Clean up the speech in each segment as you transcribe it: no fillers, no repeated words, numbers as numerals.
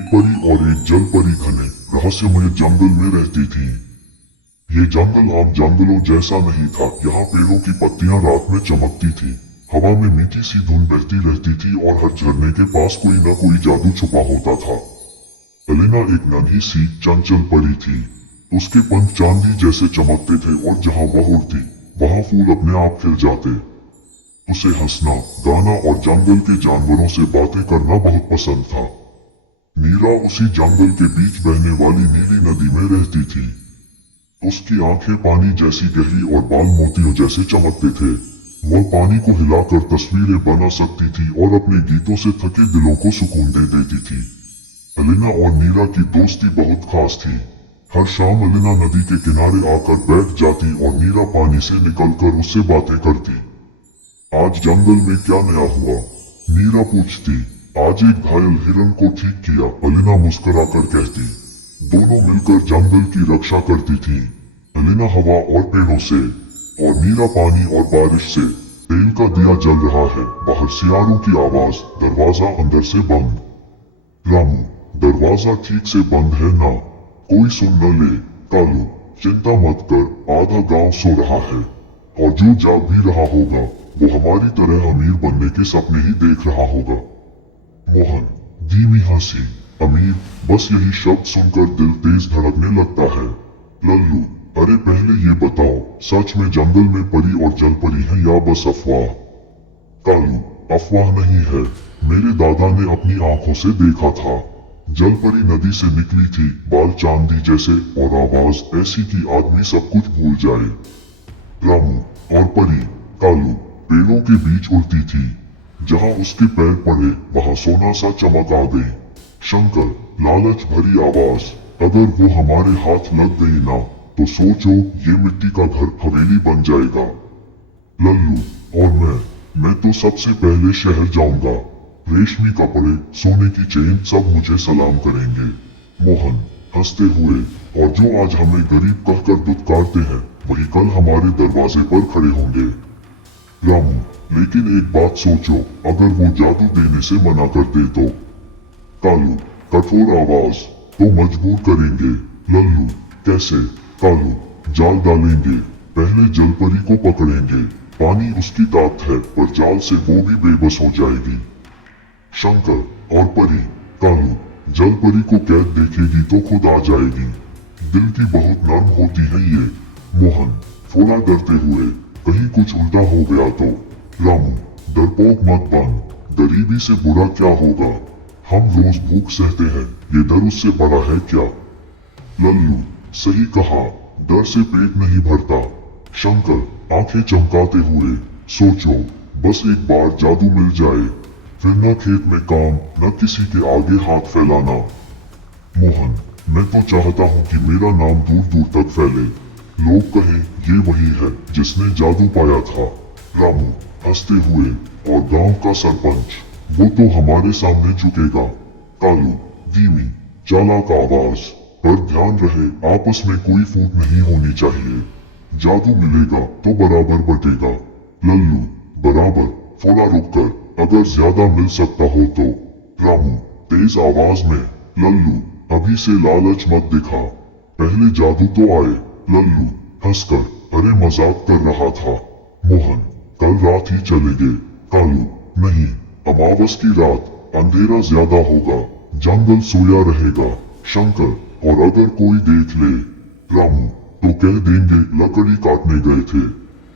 एक परी और एक जल परी घने रहस्यमय जंगल में रहती थी। ये जंगल आम जंगलों जैसा नहीं था। यहाँ पेड़ों की पत्तियां रात में चमकती थी, हवा में मीठी सी धुन बहती रहती थी और हर झरने के पास कोई न कोई जादू छुपा होता था। एलेना एक नन्ही सी चंचल परी थी। उसके पंख चांदी जैसे चमकते थे और जहाँ वह उड़ती वहाँ फूल अपने आप खिल जाते। उसे हंसना, गाना और जंगल के जानवरों से बातें करना बहुत पसंद था। नीरा उसी जंगल के बीच बहने वाली नीली नदी में रहती थी। उसकी आंखें पानी जैसी गहरी और बाल मोतियों जैसे चमकते थे। वह पानी को हिलाकर तस्वीरें बना सकती थी और अपने गीतों से थके दिलों को सुकून दे देती थी। एलेना और नीरा की दोस्ती बहुत खास थी। हर शाम एलेना नदी के किनारे आकर बैठ जाती और नीरा पानी से निकलकर उससे बातें करती। आज जंगल में क्या नया हुआ? नीरा पूछती। आज एक घायल हिरन को ठीक किया, एलेना मुस्कुराकर कहती। दोनों मिलकर जंगल की रक्षा करती थी। एलेना हवा और पेड़ों से और नीरा पानी और बारिश से। तेल का दिया जल रहा है, बाहर सियारों की आवाज, दरवाजा अंदर से बंद। रामू, दरवाजा ठीक से बंद है ना? कोई सुन न ले। कालू, चिंता मत कर, आधा गांव सो रहा है और जो जाग भी रहा होगा वो हमारी तरह अमीर बनने के सपने ही देख रहा होगा। मोहन, धीमी हंसी। अमीर, बस यही शब्द सुनकर दिल तेज धड़कने लगता है। लल्लू, अरे पहले ये बताओ, सच में जंगल में परी और जल परी है या बस अफवाह? कालू, अफवाह नहीं है, मेरे दादा ने अपनी आंखों से देखा था। जल परी नदी से निकली थी, बाल चांदी जैसे और आवाज ऐसी कि आदमी सब कुछ भूल जाए। रामू, और परी? कालू, पेड़ों के बीच उड़ती थी, जहां उसके पैर पड़े वहां सोना सा चमक आ गई। शंकर, लालच भरी आवाज, अगर वो हमारे हाथ लग गई ना तो सोचो ये मिट्टी का घर हवेली बन जाएगा। लल्लू, और मैं तो सबसे पहले शहर जाऊंगा। रेशमी कपड़े, सोने की चेन, सब मुझे सलाम करेंगे। मोहन, हंसते हुए, और जो आज हमें गरीब कहकर दुत्कारते हैं वही कल हमारे दरवाजे पर खड़े होंगे। रामू, लेकिन एक बात सोचो, अगर वो जादू देने से मना करते तो? कालू, कठोर आवाज, तो मजबूर करेंगे। लल्लू, कैसे? कालू, जाल डालेंगे, पहले जल परी को पकड़ेंगे, पानी उसकी ताकत है पर जाल से वो भी बेबस हो जाएगी। शंकर, और परी? कालू, जल परी को कैद देखेगी तो खुद आ जाएगी, दिल की बहुत नर्म होती है ये। मोहन, थोड़ा डरते हुए, कहीं कुछ उल्टा हो गया तो? रामू, डरपोक मत बन, गरीबी से बुरा क्या होगा, हम रोज भूख सहते हैं, ये डर उससे बड़ा है क्या? लल्लू, सही कहा, डर से पेट नहीं भरता। शंकर, आंखें चमकाते हुए, सोचो, बस एक बार जादू मिल जाए, फिर न खेत में काम, न किसी के आगे हाथ फैलाना। मोहन, मैं तो चाहता हूँ कि मेरा नाम दूर दूर तक फैले, लोग कहें ये वही है जिसने जादू पाया था। रामू, हंसते हुए, और गांव का सरपंच, वो तो हमारे सामने झुकेगा। कालू, धीमी चालाक आवाज, पर ध्यान रहे आपस में कोई फूट नहीं होनी चाहिए, जादू मिलेगा तो बराबर बटेगा। लल्लू, बराबर, थोड़ा रुककर, अगर ज्यादा मिल सकता हो तो? रामू, तेज आवाज में, लल्लू, अभी से लालच मत दिखा, पहले जादू तो आए। लल्लू, हंसकर, अरे मजाक कर रहा था। मोहन, कल रात ही चलेंगे। कालू, नहीं, अमावस की रात, अंधेरा ज्यादा होगा, जंगल सोया रहेगा। शंकर, और अगर कोई देख ले? रामू, तो कह देंगे लकड़ी काटने गए थे।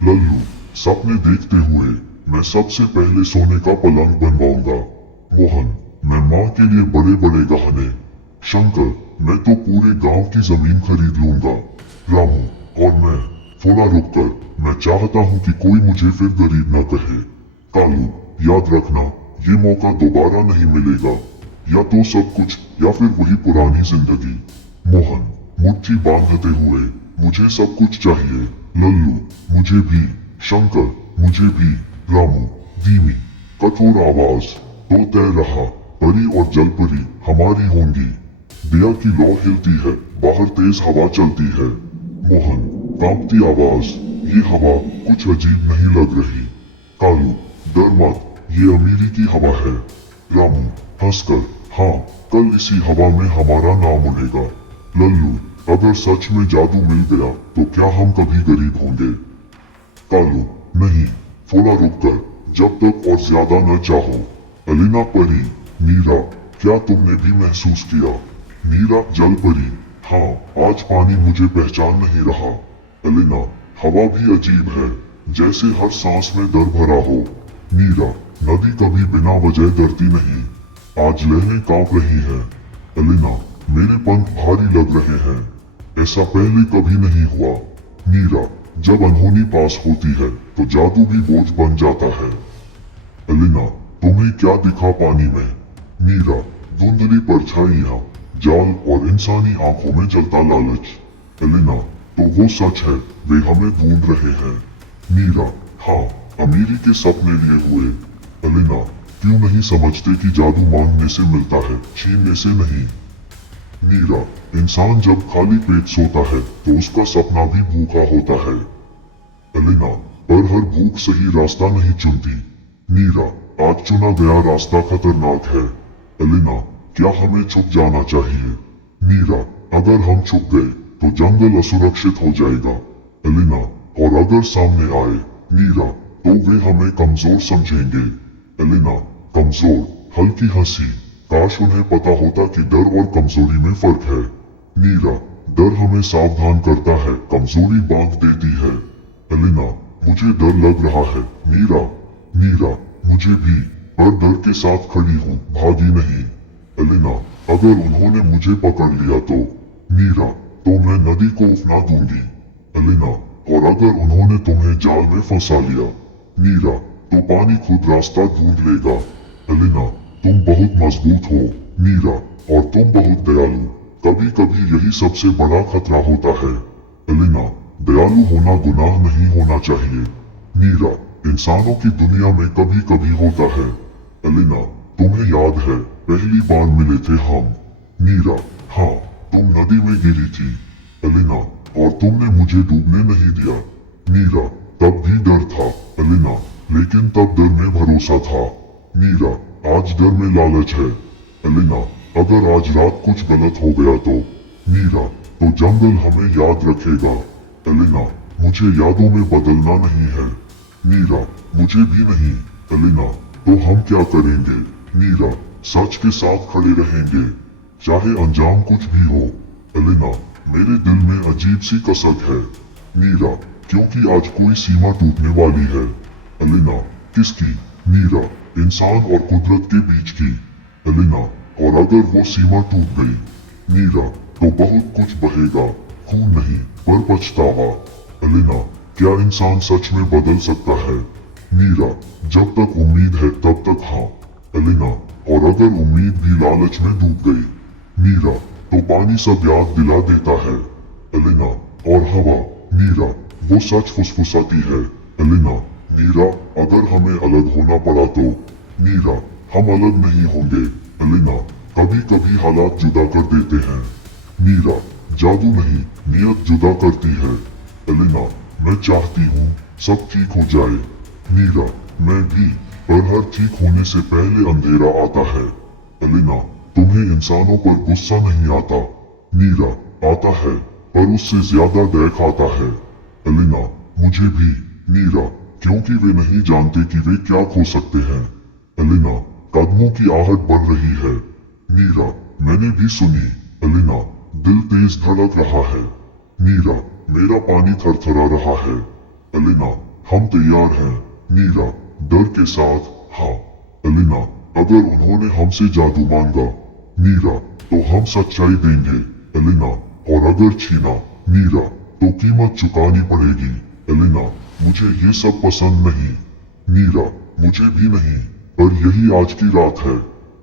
लल्लू, सपने देखते हुए, मैं सबसे पहले सोने का पलंग बनवाऊंगा। मोहन, मैं माँ के लिए बड़े बड़े गहने। शंकर, मैं तो पूरे गांव की जमीन खरीद लूंगा। रामू, और मैं, थोड़ा रुककर, मैं चाहता हूँ कि कोई मुझे फिर गरीब न कहे। कालू, याद रखना, ये मौका दोबारा नहीं मिलेगा, या तो सब कुछ या फिर वही पुरानी जिंदगी। मोहन, मुट्ठी बांधते हुए, मुझे सब कुछ चाहिए। लल्लू, मुझे भी। शंकर, मुझे भी। रामू, धीमी कठोर आवाज, तो तय रहा, परी और जल परी हमारी होंगी। दिया की लौ हिलती है, बाहर तेज हवा चलती है। मोहन, कांपती आवाज, ये हवा कुछ अजीब नहीं लग रही। कालू, डर मत, ये अमीरी की हवा है। रामू, हंसकर, हाँ, कल इसी हवा में हमारा नाम उड़ेगा। लल्लू, अगर सच में जादू मिल गया तो क्या हम कभी गरीब होंगे? कालू, नहीं। थोड़ा रुक कर, जब तक और ज्यादा न चाहो। एलिना परी, नीरा, क्या तुमने भी महसूस किया? नीरा जल परी, हाँ, आज पानी मुझे पहचान नहीं रहा। एलिना, हवा भी अजीब है, जैसे हर सांस में डर भरा हो। नीरा, नदी कभी बिना वजह डरती नहीं, आज लहरें कांप रही हैं। एलिना, मेरे पंख भारी लग रहे हैं, ऐसा पहले कभी नहीं हुआ। नीरा, जब अनहोनी पास होती है तो जादू भी बोझ बन जाता है। एलिना, तुम्हें क्या दिखा पानी में? नीरा, धुंधली परछाइयां, जाल और इंसानी आंखों में जलता लालच। एलिना, तो वो सच है, वे हमें ढूंढ रहे हैं। नीरा, हाँ, अमीरी के सपने लिए हुए। एलिना, क्यों नहीं समझते कि जादू मांगने से मिलता है, छीनने से नहीं। नीरा, इंसान जब खाली पेट सोता है तो उसका सपना भी भूखा होता है। एलिना, पर हर भूख सही रास्ता नहीं चुनती। नीरा, आज चुना गया रास्ता खतरनाक है। एलिना, क्या हमें छुप जाना चाहिए? नीरा, अगर हम छुप गए तो जंगल असुरक्षित हो जाएगा। एलिना, और अगर सामने आए नीरा, तो वे हमें कमजोर समझेंगे। एलिना, कमजोर? हल्की हंसी, काश उन्हें पता होता कि डर और कमजोरी में फर्क है। नीरा, डर हमें सावधान करता है, कमजोरी बांध देती है। एलिना, मुझे डर लग रहा है। नीरा, नीरा, मुझे भी, पर डर के साथ खड़ी हूँ, भागी नहीं। एलिना, अगर उन्होंने मुझे पकड़ लिया तो? नीरा, तो मैं नदी को उफना दूंगी। एलिना, और अगर उन्होंने तुम्हें जाल में फंसा लिया? नीरा, तो पानी खुद रास्ता ढूंढ लेगा। एलिना, तुम बहुत मजबूत हो। नीरा, और तुम बहुत दयालु। कभी कभी यही सबसे बड़ा खतरा होता है। एलिना, दयालु होना गुनाह नहीं होना चाहिए। नीरा, इंसानों की दुनिया में कभी कभी होता है। एलिना, तुम्हें याद है पहली बार मिले थे हम? नीरा, हाँ, तुम नदी में गिरी थी। एलिना, और तुमने मुझे डूबने नहीं दिया। नीरा, तब भी डर था। एलिना, लेकिन तब डर में भरोसा था। नीरा, आज डर में लालच है। एलिना, अगर आज रात कुछ गलत हो गया तो? नीरा, तो जंगल हमें याद रखेगा। एलिना, मुझे यादों में बदलना नहीं है। नीरा, मुझे भी नहीं। एलिना, तो हम क्या करेंगे? नीरा, सच के साथ खड़े रहेंगे, चाहे अंजाम कुछ भी हो। एलिना, मेरे दिल में अजीब सी कसक है। नीरा, क्योंकि आज कोई सीमा टूटने वाली है। एलिना, किसकी? नीरा, इंसान और कुदरत के बीच की। एलिना, और अगर वो सीमा टूट गई? नीरा, तो बहुत कुछ बहेगा, खून नहीं पर पछतावा। एलिना, क्या इंसान सच में बदल सकता है? नीरा, जब तक उम्मीद है तब तक हाँ। एलिना, और अगर उम्मीद भी लालच में डूब गई? नीरा, तो पानी सब याद दिला देता है। एलिना, और हवा? नीरा, वो सच फुसफुसाती है। एलिना, नीरा, अगर हमें अलग होना पड़ा तो? नीरा, हम अलग नहीं होंगे। एलिना, कभी कभी हालात जुदा कर देते हैं। नीरा, जादू नहीं, नियत जुदा करती है। एलिना, मैं चाहती हूँ सब ठीक हो जाए। नीरा, मैं भी, पर हर ठीक होने से पहले अंधेरा आता है। एलिना, तुम्हें इंसानों पर गुस्सा नहीं आता? नीरा, आता है, पर उससे ज्यादा दैख आता है। एलिना, मुझे भी। नीरा, क्योंकि वे नहीं जानते कि वे क्या खो सकते हैं। एलिना, कदमों की आहट बढ़ रही है। नीरा, मैंने भी सुनी। एलिना, दिल तेज धड़क रहा है। नीरा, मेरा पानी थरथरा रहा है। एलिना, हम तैयार हैं। नीरा, डर के साथ हाँ। एलिना, अगर उन्होंने हमसे जादू मांगा? नीरा, तो हम सच्चाई देंगे। एलिना, और अगर छीना? नीरा, तो कीमत चुकानी पड़ेगी। एलिना, मुझे ये सब पसंद नहीं। नीरा, मुझे भी नहीं, पर यही आज की रात है।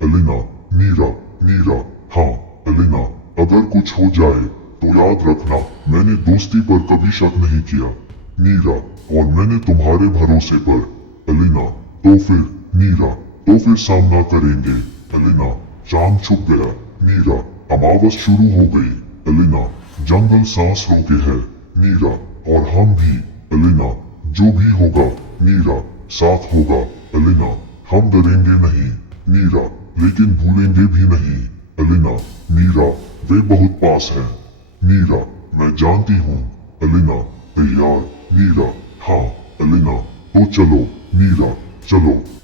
एलिना, नीरा, नीरा, हाँ। एलिना, अगर कुछ हो जाए तो याद रखना, मैंने दोस्ती पर कभी शक नहीं किया। नीरा, और मैंने तुम्हारे भरोसे पर। एलिना, तो फिर? नीरा, तो फिर सामना करेंगे। एलिना, चांद छुप गया। नीरा, अमावस शुरू हो गई। एलिना, जंगल सांस रोके है। नीरा, और हम भी। एलिना, जो भी होगा नीरा, साथ होगा। एलिना, हम डरेंगे नहीं। नीरा, लेकिन भूलेंगे भी नहीं। एलिना, मीरा, वे बहुत पास हैं। मीरा, मैं जानती हूँ। एलिना, तैयार? मीरा, हाँ। एलिना, तो चलो। मीरा, चलो।